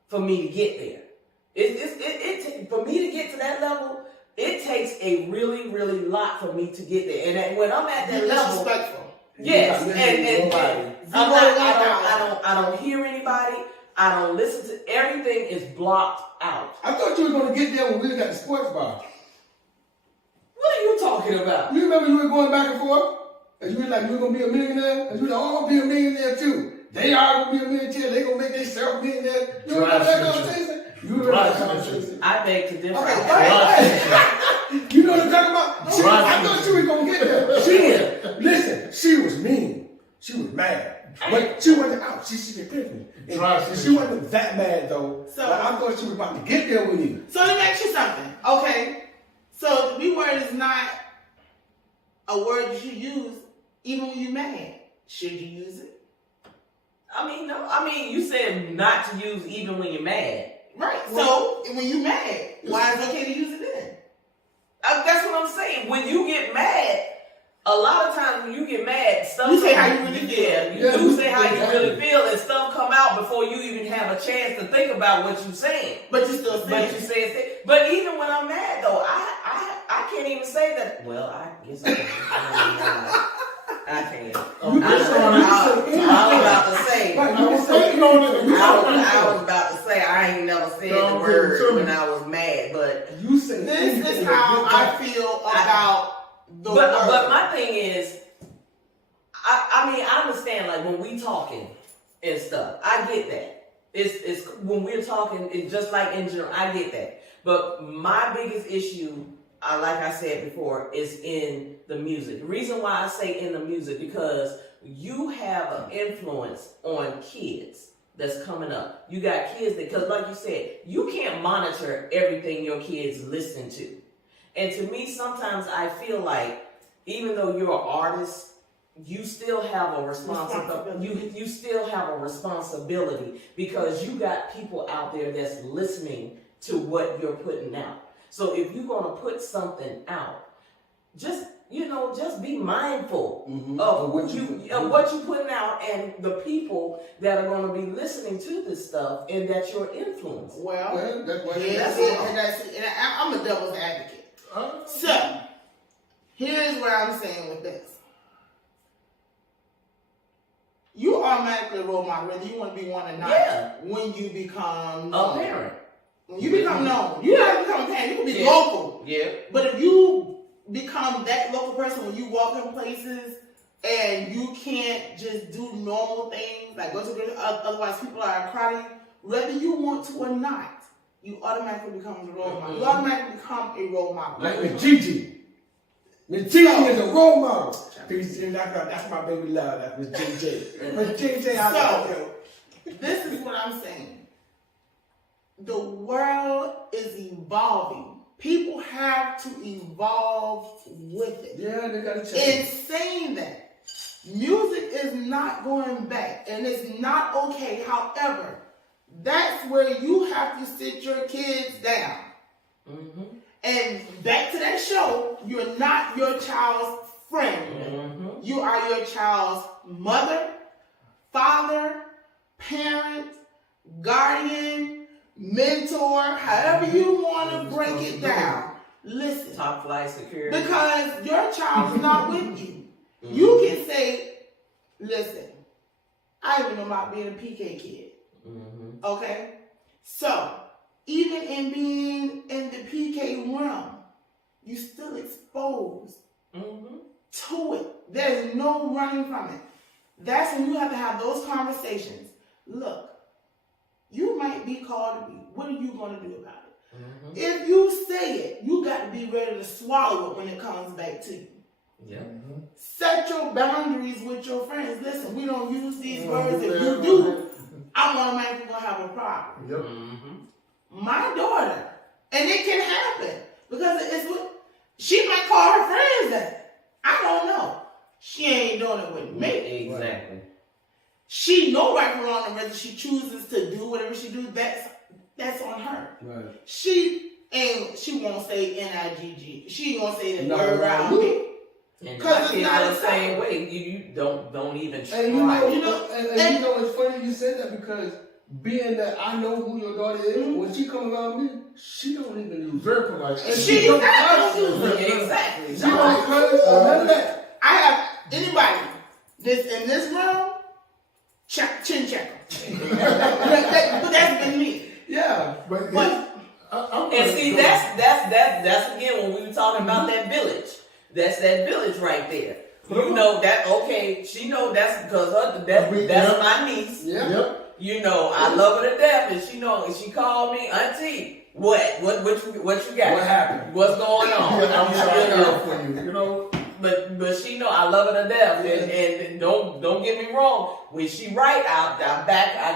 for me to get there. For me to get to that level, it takes a really, really lot for me to get there. And when I'm at that level, yes, and I don't hear anybody. I don't listen to everything. Is blocked out. I thought you were gonna get there when we was at the sports bar. What are you talking about? You remember you were going back and forth? And you were like, you were gonna be a millionaire? And you were like, oh, I'm gonna be a millionaire too. They are gonna be a millionaire, they gonna make themselves millionaire. You remember that conversation? You remember that conversation? I beg to differ. You know what I'm talking about? I thought she was gonna get there. She was mean. She was mad. But she wasn't out. She picked me. And she wasn't that mad though. So I thought she was about to get there with you. So let me ask you something. Okay. So the B word is not a word you should use even when you're mad. Should you use it? I mean, no. I mean, you said not to use even when you're mad. Right. So when you're mad, why is it okay to use it then? That's what I'm saying. When you get mad, a lot of times when you get mad, stuff. You say how you really feel. Yeah, you do say how you really feel, and stuff come out before you even have a chance to think about what you're saying. But you still say But it. you say it. But even when I'm mad, though, I can't even say that. Well, I guess I can. I can't. You just on it. I was about to say. I was thinking on it. I was about to say I ain't never said the word when I was mad, but You say This is how I feel about the word. But my thing is, I mean, I understand like when we talking and stuff. I get that. It's when we're talking, it's just like in general. I get that. But my biggest issue, like I said before, is in the music. The reason why I say in the music because you have an influence on kids that's coming up. You got kids that, because like you said, you can't monitor everything your kids listen to. And to me, sometimes I feel like even though you're an artist, you still have a responsibility. You still have a responsibility because you got people out there that's listening to what you're putting out. So if you're gonna put something out, just be mindful of what you're putting out and the people that are gonna be listening to this stuff and that you're influencing. Well, that's what and I'm a devil's advocate. So, here's what I'm saying with this. You automatically a role model, whether you want to be one or not, when you become a parent. When you become known. You don't have to become a parent, you can be local. Yeah. But if you become that local person when you walk in places and you can't just do normal things, like go to the otherwise people are crowding, whether you want to or not, you automatically become a role model. You automatically become a role model. Like with Gigi. Miss Gigi is a role model. That's my baby love. That's Miss JJ. Miss JJ, I love you. This is what I'm saying. The world is evolving. People have to evolve with it. Yeah, they gotta change. In saying that, music is not going back, and it's not okay. However, that's where you have to sit your kids down. And back to that show, you're not your child's friend. You are your child's mother, father, parent, guardian, mentor, however you want to break it down. Listen. Top flight security. Because your child is not with you. You can say, listen, I even know about being a PK kid. Okay? So, even in being in the PK realm, you still exposed to it. There's no running from it. That's when you have to have those conversations. Look, you might be called to be. What are you going to do about it? If you say it, you got to be ready to swallow it when it comes back to you. Set your boundaries with your friends. Listen, we don't use these words. If you do, I'm automatically going to have a problem. My daughter, and it can happen because it's what she might call her friends that. I don't know. She ain't doing it with me. Exactly. She know right from wrong, and whether she chooses to do whatever she do, that's on her. Right. She won't say NIGG. She won't say the word around me. Because it's not the same way. You don't even try. And you know, it's funny you said that because being that I know who your daughter is, when she come around me, she don't even use very polite. And she don't cuss. Exactly. She don't cuss or none of that. I have anybody that's in this room, chin checker. But that's been me. Yeah. But and see, that's again when we were talking about that village. That's that village right there. You know that, okay, she know that's because that's my niece. Yeah. You know, I love her to death, and she know, and she called me, Auntie, what you got? What happened? What's going on? I'm sorry for you, you know. But she know I love her to death, and don't get me wrong. When she right, I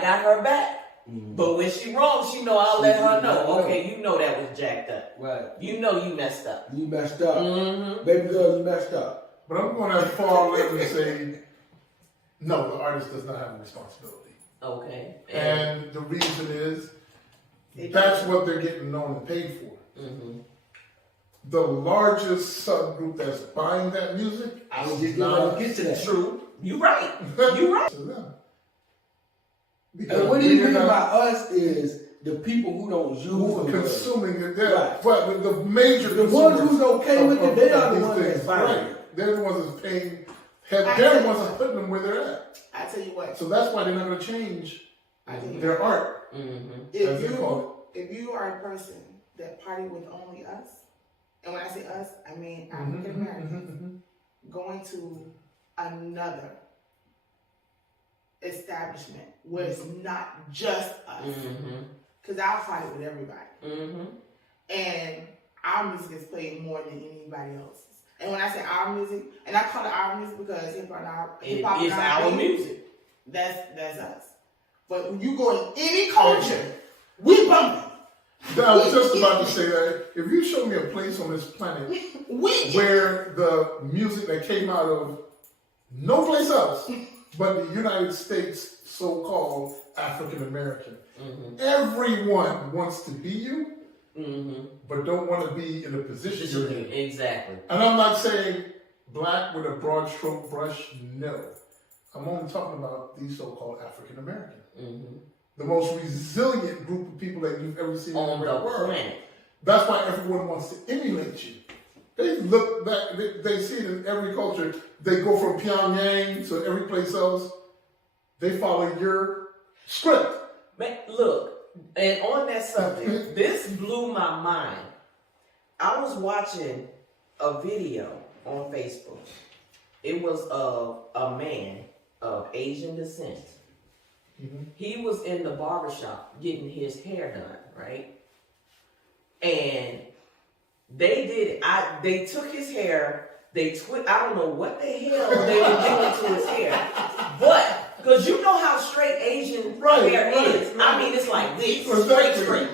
got her back. But when she wrong, she know I'll let her know. Okay, you know that was jacked up. Right. You know you messed up. You messed up. Baby girl, you messed up. But I'm going as far as to say, no, the artist does not have a responsibility. Okay. And the reason is, that's what they're getting known and paid for. the largest subgroup that's buying that music. I was just going to get to that. True. You right. You right. To them. And what he mean by us is the people who don't use who are the consuming it. Right. But the major The ones consumers who's okay with it, they are the these ones things, that's buying right. it. They're the ones that's paying. They're the ones that's putting them where they're at. I tell you what. So that's why they're not going to change I tell you their what. art. As they call If you are a person that party with only us, and when I say us, I mean African Americans, going to another establishment where it's not just us, because I'll party with everybody, and our music is played more than anybody else's. And when I say our music, and I call it our music because hip hop It's our music. That's us. But when you go in any culture, we bumping. I was just about to say that if you show me a place on this planet where the music that came out of no place else but the United States, so-called African American, everyone wants to be you, but don't want to be in a position you're in. Exactly. And I'm not saying black with a broad stroke brush, no. I'm only talking about these so-called African American. The most resilient group of people that you've ever seen On in the the world. planet. That's why everyone wants to emulate you. They look back, they see it in every culture. They go from Pyongyang to every place else. They follow your script. Man, look, and on that subject, this blew my mind. I was watching a video on Facebook. It was of a man of Asian descent. He was in the barbershop getting his hair done, right? And they took his hair, I don't know what the hell they were doing to his hair. But, because you know how straight Asian hair is. I mean, it's like this, straight.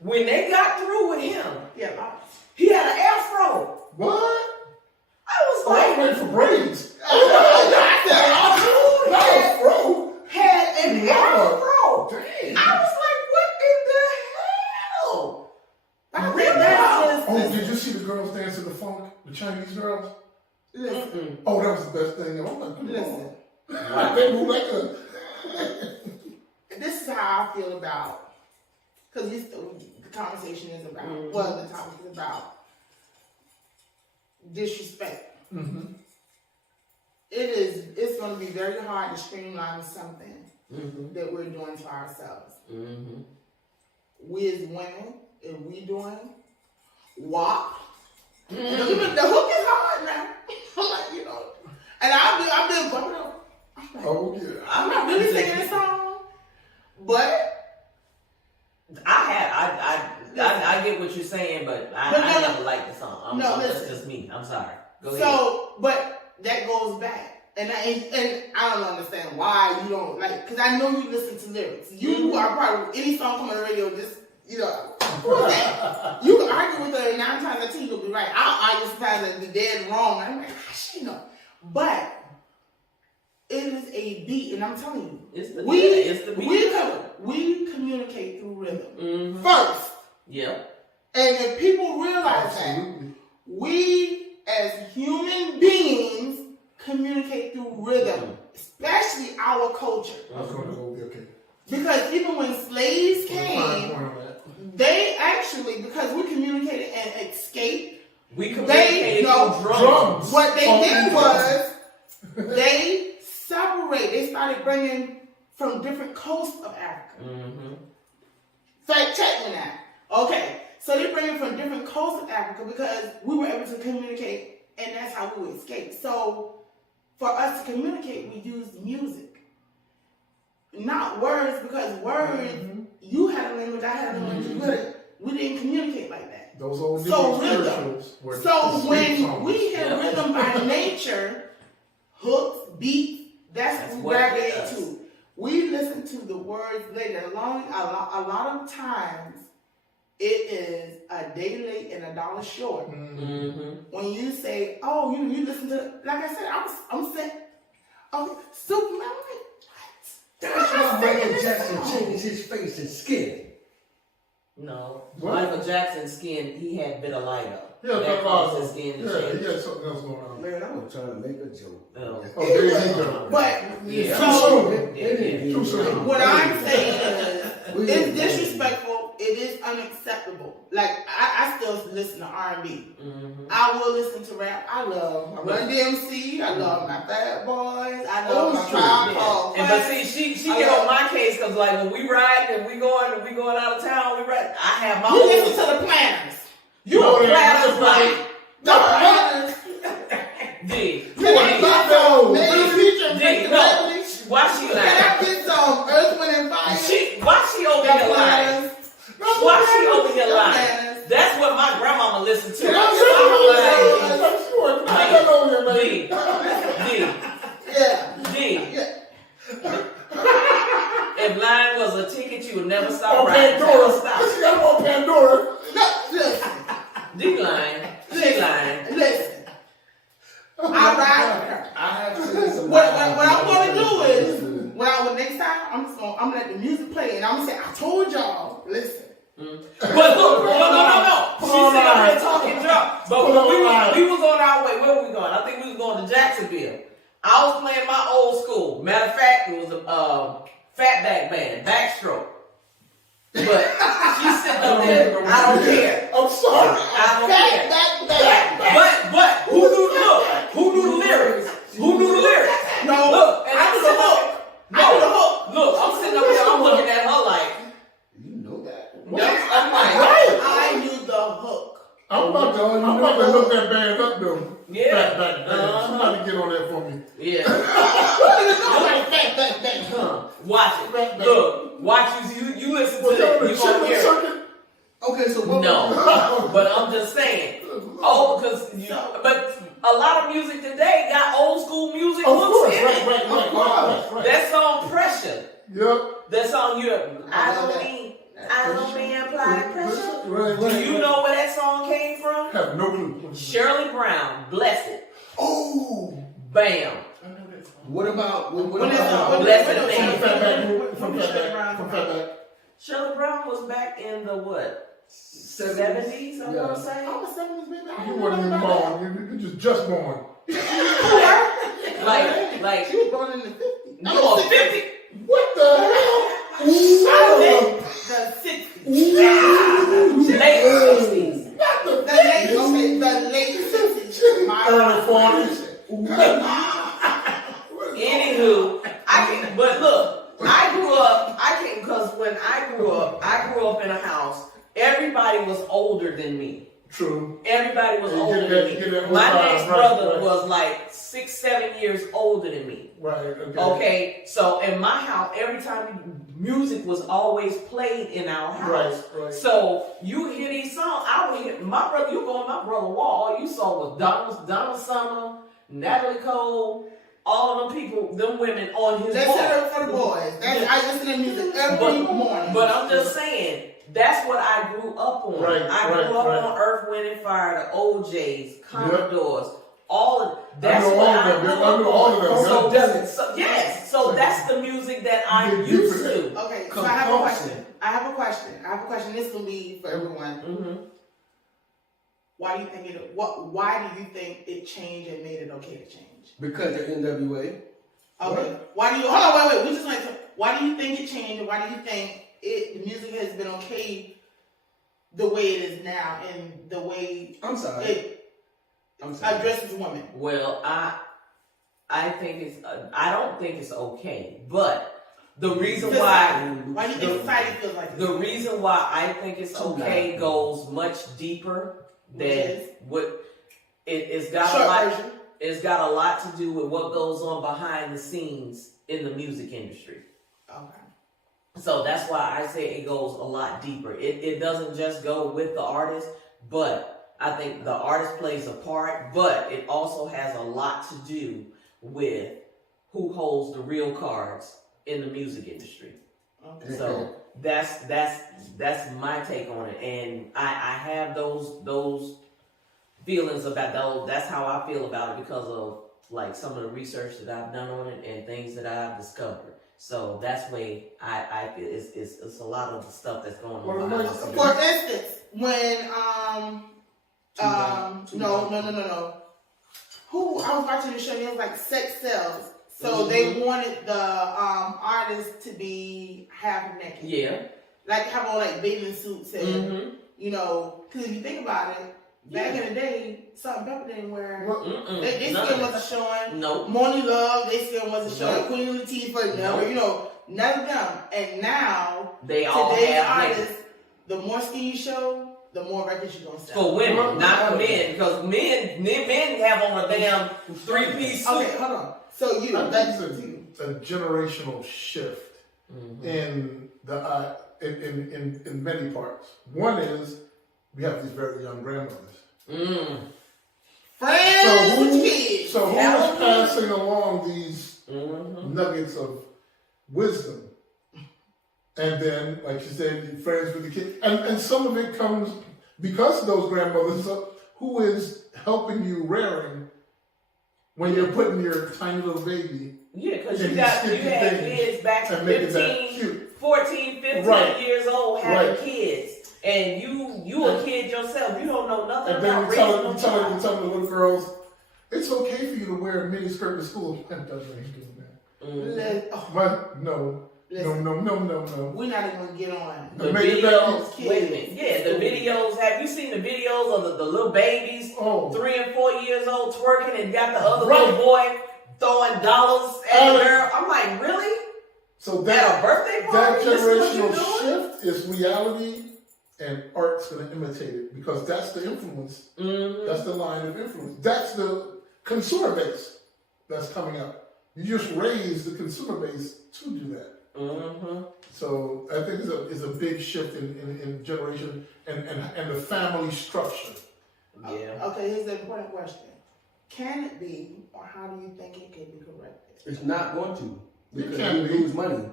When they got through with him, he had an afro. What? I was I like, was waiting for braids. had an afro. Dang. I was like, what in the hell? Oh, did you see the girls dancing the funk? The Chinese girls? Listen, Oh, that was the best thing. I'm like, listen. they move like a... This is how I feel about, because the conversation is about, well, the topic is about disrespect. It's going to be very hard to streamline something that we're doing to ourselves. We as women, if we doing WAP, the hook is hard now. I'm like, you know, and I've been bumping up. Oh, yeah. I'm not really singing the song, but I get what you're saying, but I never liked the song. That's just me. I'm sorry. Go ahead. So, but that goes back, and I don't understand why you don't like, because I know you listen to lyrics. You are probably any song come on the radio, just who's that? You can argue with her, and 9 times out of 10 you'll be right. I'll argue sometimes and be dead wrong. I'm like, she know, but it is a beat, and I'm telling you, it's the beat. We communicate through rhythm first. Yep. And if people realize that, we as human beings communicate through rhythm, especially our culture. I was going to go, okay. Because even when slaves came, they actually, because we communicated and escaped, we communicated through drums. What they did was they separated. They started bringing from different coasts of Africa. Fact check me now. Okay, so they bring it from different coasts of Africa because we were able to communicate, and that's how we would escape. So for us to communicate, we used music, not words, because words, you had a language, I had a language, we didn't communicate like that. Those old rhythm. were So when songs. we hear rhythm by nature, hooks, beats, that's what we gravitate to. We listen to the words later. A lot of times, it is a day late and $1 short. When you say, "Oh, you listen to," like I said, I'm saying, "Oh, Superman." That's why Michael Jackson changed his face and skin. No, What? Michael Jackson's skin, he had vitiligo. Yeah, That caused his skin to yeah, change. he had something else going on. Man, I was trying to make a joke. Oh. Oh, there you go. But Yeah. so Too soon. what I'm saying is, it's disrespectful. It is unacceptable. Like I still listen to R&B. Mm-hmm. I will listen to rap. I love my Run DMC. I love my Fat Boys. I love my Tribe Called And but Quest. see, she get on my case because like when we ride and we going out of town, we ride. I have my You own. listen to the Planners. You No, a Planners no, like The Planners. D. Can I get some Maybe feature D. Frankie No. Beverly? Why she Can lying? I get some Earth, Wind and Fire? Why she over The here lying? Planners. Why she over here The lying? Planners. That's what my grandmama listened to. Can I D. Yeah. If lying was a ticket, you would never stop Oh, riding. Pandora. Never stop. She got on Pandora. No, listen. D lying. She lying. Listen. I ride with her. I have seen some. What I'm gonna do is, next time, I'm gonna let the music play and I'm gonna say, I told y'all, listen. But look, no. She sitting up there talking junk. But when we was on our way, where were we going? I think we was going to Jacksonville. I was playing my old school. Matter of fact, it was a fatback band, Backstroke. But she's sitting up there. I don't care. I'm sorry. I don't care. But who knew the lyrics? Who knew the lyrics? No, Look, and I do the hook. No, I do the hook. look, I'm sitting up there. I'm looking at her like. You know that. I'm like, I knew the hook. I'm about to look that band up though. Yeah. Back. Somebody get on that for me. Yeah. Back. Watch it. Look, watch you listen to Was that on it. the You gonna hear it. circuit? Okay, so what? No, but I'm just saying. Oh, but a lot of music today got old school music Of hooks course, in it. right. That song Pressure. Yep. That song I don't mean apply pressure. Right. Do you know where that song came from? Have no clue. Shirley Brown, Bless It. Oh, Bam. what about From Fatback. Shirley Brown was back in the what? 70s, I'm gonna say. I was 70s, baby. I You don't wasn't even know about that. born. You just born. Like She was born in the 50s. no, 50. What the hell? The 60s. Late 60s. The late 60s. Early 40s. Anywho, but look, because when I grew up in a house, everybody was older than me. True. Everybody was You older get than that- me. get that My old next vibe, brother right. was like 6-7 years older than me. Right. Okay. Okay, so in my house, every time music was always played in our house. Right. So you hear these songs, I would hear my brother. You go on my brother wall. All you saw was Donna Summer, Natalie Cole, all of them people, them women on his That's wall. it for the boys. I listen to music every morning. But I'm just saying, that's what I grew up on. Right, I grew up right. on Earth, Wind and Fire, the OJs, Commodores, all of that's I know what all of I them. grew I up know all of them. on. So that's the music that I'm Get used different. to. Okay, so I have a question. This will be for everyone. Mm-hmm. Why do you think it changed and made it okay to change? Because the NWA. Okay. Why do you hold on? Wait. We just like. Why do you think it changed, and why do you think the music has been okay the way it is now, and the way I'm sorry. it addresses women? Well, I think it's. I don't think it's okay, but the reason why. Why do you think society feels like this? The reason why I think it's okay goes much deeper than what it's got Short a lot. version. It's got a lot to do with what goes on behind the scenes in the music industry. Okay. So that's why I say it goes a lot deeper. It doesn't just go with the artist, but I think the artist plays a part, but it also has a lot to do with who holds the real cards in the music industry. Okay. So that's my take on it, and I have those feelings about those. That's how I feel about it because of like some of the research that I've done on it and things that I've discovered. So that's way I feel it's a lot of the stuff that's going on. behind the scenes. For instance, when no. Who I was watching the show, it was like sex sells. So they wanted the artists to be half naked. Yeah. Like have on like bathing suits and you know, because if you think about it, back in the day, Salt and Pepper didn't wear. They still wasn't showing. Nope. Morning Love, they still wasn't showing. Queen Latifah, never. You know, none of them. And now They all today's have artists, the more skin you show, the more records you're gonna sell. for women, not for men, because men have on a damn 3-piece suit. Okay, hold on. So you, I that's think it's a generational shift in the in many parts. One is we have these very young grandmothers. friends with kids. So who's passing along these nuggets of wisdom? And then, like you said, friends with the kids. And some of it comes because of those grandmothers who is helping you rearing when you're putting your tiny little baby. Yeah, because in you these had sticky kids back and to making that 15, cute. 14, 15 Right. years old having Right. kids. And you a kid yourself. You don't know nothing And then about you raising tell no the child. little girls, it's okay for you to wear a mini skirt to school. That doesn't ain't doing that. But no. Listen, No. we're not even gonna get on. The Make it videos, kids. wait a minute. Yeah, the videos. Have you seen the videos of the little babies, 3 and 4 years old, twerking and got the other little boy throwing dollars at the girl? I'm like, really? So At that a birthday that party? This is what generational you doing? shift is reality, and art's going to imitate it because that's the influence. That's the line of influence. That's the consumer base that's coming up. You just raise the consumer base to do that. So I think it's a big shift in generation and the family structure. Yeah. Okay, here's the important question. Can it be, or how do you think it can be corrected? It's not going to. Because can't you be. lose money.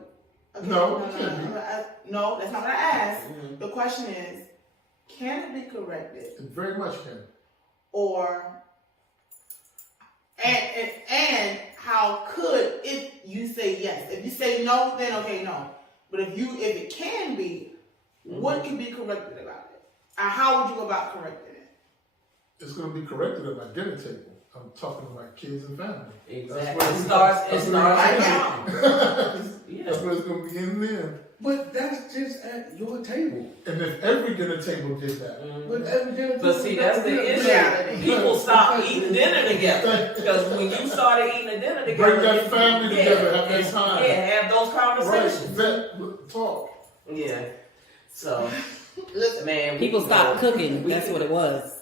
Okay, No, it can't be. No, that's not what I asked. The question is, can it be corrected? It very much can. Or and how could, if you say yes? If you say no, then okay, no. But if it can be, what can be corrected about it? Or how would you go about correcting it? It's going to be corrected at my dinner table. I'm talking to my kids and family. Exactly. It starts right now. Yeah. That's what it's going to be in there. But that's just at your table. And if every dinner table did that, But every dinner But see, that's the Yeah. issue. People stop eating dinner together. Because when you started eating a dinner together, bring that family together, have that time. Yeah, have those conversations. That talk. Yeah. So, Listen, man. People stopped cooking. we- That's what it was.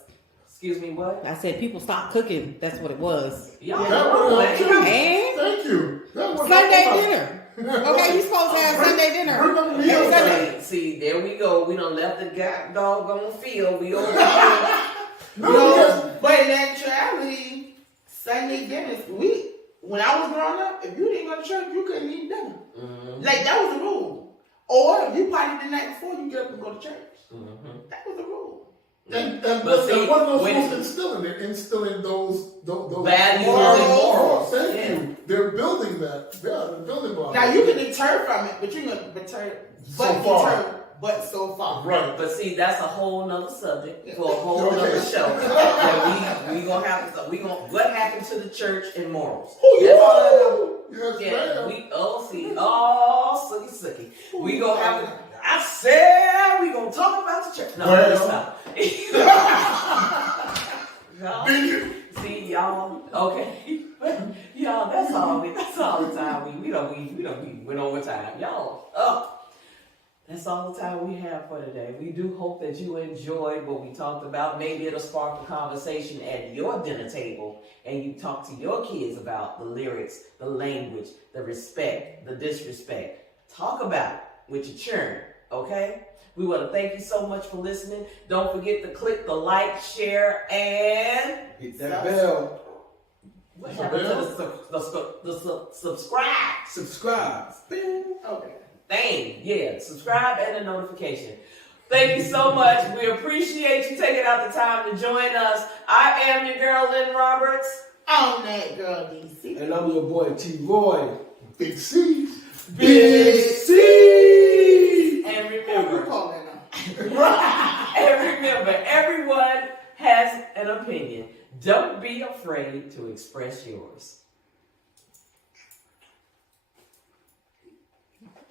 Excuse me, what? I said people stopped cooking. That's what it was. Y'all That know, would man. help too. And Thank you. That would Sunday help. dinner. Okay, you supposed to have Sunday dinner. Bring them meals Every back. Sunday. See, there we go. We done left the doggone field. We over here. no, but in actuality, Sunday dinners, when I was growing up, if you didn't go to church, you couldn't eat dinner. Like, that was the rule. Or if you partied the night before, you get up and go to church. That was the rule. And But what see, are those when- rules instilling? They're instilling those Values morals. and morals. Thank Yeah. you. They're building that. Yeah, they're building blocks. Now, you can deter from it, but you're going to deter, but so far. Right. But see, that's a whole nother subject for a whole nother Okay. show. That we gonna have to. What happened to the church and morals? you That's all I know. Yes, Yeah, ma'am. sucky. We gonna have to. I said we gonna talk about the church. No, Well. stop. Y'all, see y'all. Okay, y'all. That's all the time we don't went over time. Y'all. That's all the time we have for today. We do hope that you enjoyed what we talked about. Maybe it'll spark a conversation at your dinner table and you talk to your kids about the lyrics, the language, the respect, the disrespect. Talk about it with your children, okay? We want to thank you so much for listening. Don't forget to click the like, share, and... Hit that bell. What happened to the subscribe? Subscribe. Okay. Thing. Yeah, subscribe and the notification. Thank you so much. We appreciate you taking out the time to join us. I am your girl, Lynn Roberts. On that girl, DC. And I'm your boy T. Roy. Big C. Big C. And Who remember, call that now? and remember, everyone has an opinion. Don't be afraid to express yours.